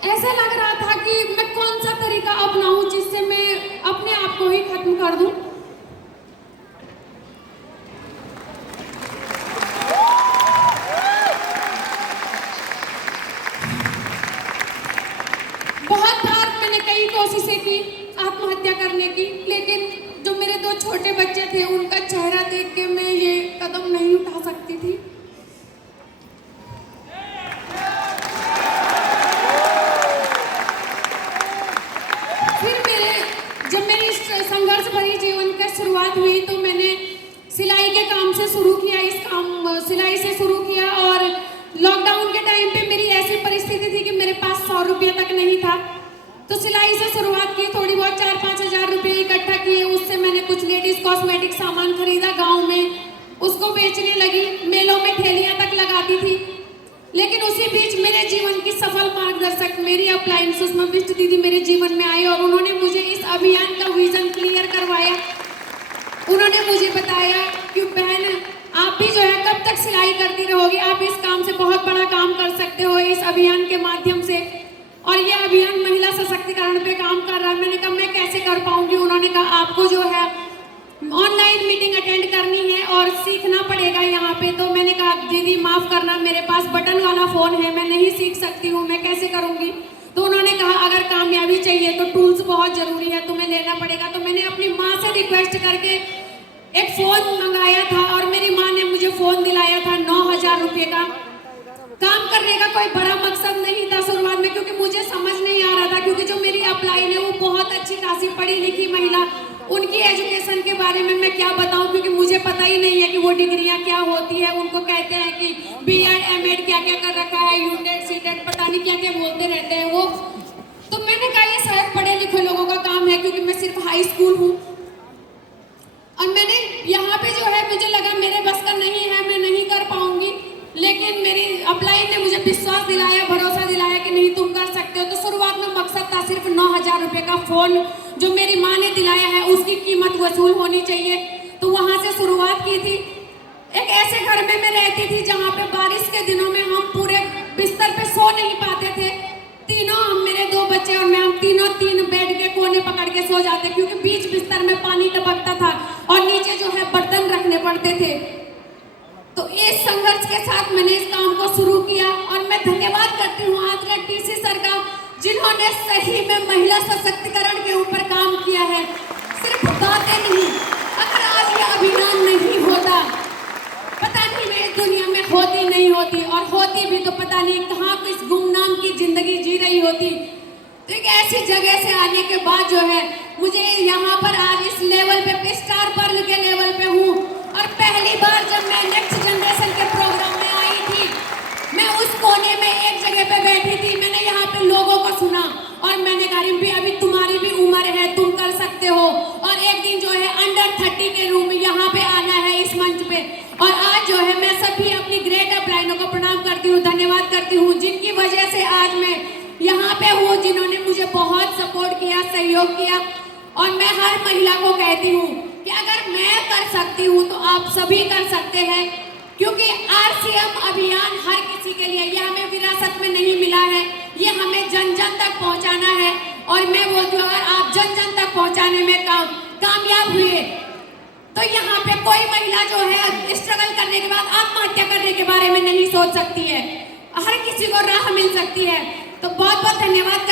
ऐसा लग रहा था कि मैं कौन सा तरीका अपनाऊं जिससे मैं अपने आप को ही खत्म कर दूं। बहुत बार मैंने कई कोशिशें की आत्महत्या करने की, लेकिन जो मेरे दो छोटे बच्चे थे उनका चेहरा देख के मैं ये कदम नहीं उठा सकती थी। जब मेरी संघर्ष भरी जीवन की शुरुआत हुई तो मैंने सिलाई के काम से शुरू किया, सिलाई से शुरू किया। और लॉकडाउन के टाइम पे मेरी ऐसी परिस्थिति थी कि मेरे पास 100 रुपये तक नहीं था, तो सिलाई से शुरुआत की। थोड़ी बहुत 4-5 हज़ार रुपये इकट्ठा किए, उससे मैंने कुछ लेडीज कॉस्मेटिक सामान खरीदा गाँव में, उसको बेचने लगी, मेलों में ठेलियाँ तक लगाती थी। लेकिन उसी बीच मेरे जीवन की सफल मार्गदर्शक मेरी अपलाइन सुषमा बिष्ट दीदी मेरे जीवन में आई और उन्होंने मुझे इस अभियान का विजन क्लियर करवाया। उन्होंने मुझे बताया कि बहन, आप भी जो है कब तक सिलाई करती रहोगी, आप इस काम से बहुत बड़ा काम कर सकते हो इस अभियान के माध्यम से। और ये अभियान महिला सशक्तिकरण पे काम कर रहा है। मैंने कहा मैं कैसे कर पाऊंगी। उन्होंने कहा आपको जो है ऑनलाइन मीटिंग अटेंड करनी है और सीखना पड़ेगा यहाँ पे। तो मैंने कहा दीदी माफ़ करना, मेरे पास बटन वाला फ़ोन है, मैं नहीं सीख सकती हूँ, मैं कैसे करूँगी। तो उन्होंने कहा अगर कामयाबी चाहिए तो टूल्स बहुत ज़रूरी है, तुम्हें लेना पड़ेगा। तो मैंने अपनी माँ से रिक्वेस्ट करके एक फ़ोन मंगाया था और मेरी माँ ने मुझे फ़ोन दिलाया था 9,000 रुपये का। काम करने का कोई बड़ा मकसद नहीं था शुरुआत में, क्योंकि मुझे समझ नहीं आ रहा था, क्योंकि जो मेरी अपलाइन है वो बहुत अच्छी खासी पढ़ी लिखी महिला, उनकी एजुकेशन के बारे में मैं क्या बताऊं, क्योंकि मुझे पता ही नहीं है कि वो डिग्रियां क्या होती है। उनको कहते हैं कि B.Ed M.Ed क्या क्या कर रखा है, यूटेट सीटेट पता नहीं क्या क्या बोलते रहते हैं वो। तो मैंने कहा ये शायद पढ़े लिखे लोगों का काम है, क्योंकि मैं सिर्फ हाई स्कूल हूँ। और मैंने यहाँ पे जो है मुझे लगा मेरे बस का नहीं है, मैं नहीं कर पाऊंगी। लेकिन मेरी अपलाइन ने मुझे विश्वास दिलाया, भरोसा दिलाया कि नहीं तुम कर सकते हो। तो शुरुआत में मकसद था सिर्फ 9,000 रुपये का फ़ोन जो मेरी माँ ने दिलाया है उसकी कीमत वसूल होनी चाहिए। तो वहाँ से शुरुआत की थी। एक ऐसे घर में मैं रहती थी जहाँ पे बारिश के दिनों में हम पूरे बिस्तर पे सो नहीं पाते थे तीनों, हम मेरे दो बच्चे और मैं, हम तीनों 3 बेड के कोने पकड़ के सो जाते, क्योंकि बीच बिस्तर में पानी टपकता था और नीचे जो है बर्तन रखने पड़ते थे। तो इस संघर्ष के साथ मैंने इस काम को शुरू किया और मैं धन्यवाद करती हूँ आज का TC सर का, जिन्होंने सही में महिला सशक्तिकरण के ऊपर काम किया है। सिर्फ बातें नहीं, अगर आज ये अभियान नहीं होता पता नहीं मैं इस दुनिया में होती नहीं होती, और होती भी तो पता नहीं कहाँ किस गुमनाम की जिंदगी जी रही होती। तो एक ऐसी जगह से आने के बाद जो है मुझे यहाँ पर आज इस लेवल पे स्टार पर्ल के लेवल पे हूँ। और पहली बार जब मैं नेक्स्ट जनरेशन के प्रोग्राम में आई थी, मैं उस कोने में एक जगह पे बैठी थी, मैंने यहाँ पे लोगों को सुना और मैंने कहा रिम्पी अभी तुम्हारी भी उम्र है, तुम कर सकते हो। और एक दिन जो है अंडर 30 के रूम में यहाँ पे आना है इस मंच पे। और आज जो है मैं सभी अपनी ग्रेट अपलाइनों को प्रणाम करती हूँ, धन्यवाद करती हूँ, जिनकी वजह से आज मैं यहाँ पे हूँ, जिन्होंने मुझे बहुत सपोर्ट किया, सहयोग किया। और मैं हर महिला को कहती हूँ कि अगर मैं कर सकती हूँ तो आप सभी कर सकते हैं, क्योंकि RCM अभियान हर किसी के लिए, ये हमें विरासत में नहीं मिला है, ये हमें जन जन तक पहुँचाना है। और मैं बोलती हूँ अगर आप जन जन तक पहुँचाने में कामयाब हुए तो यहाँ पे कोई महिला जो है स्ट्रगल करने के बाद आत्महत्या करने के बारे में नहीं सोच सकती है, हर किसी को राह मिल सकती है। तो बहुत बहुत धन्यवाद।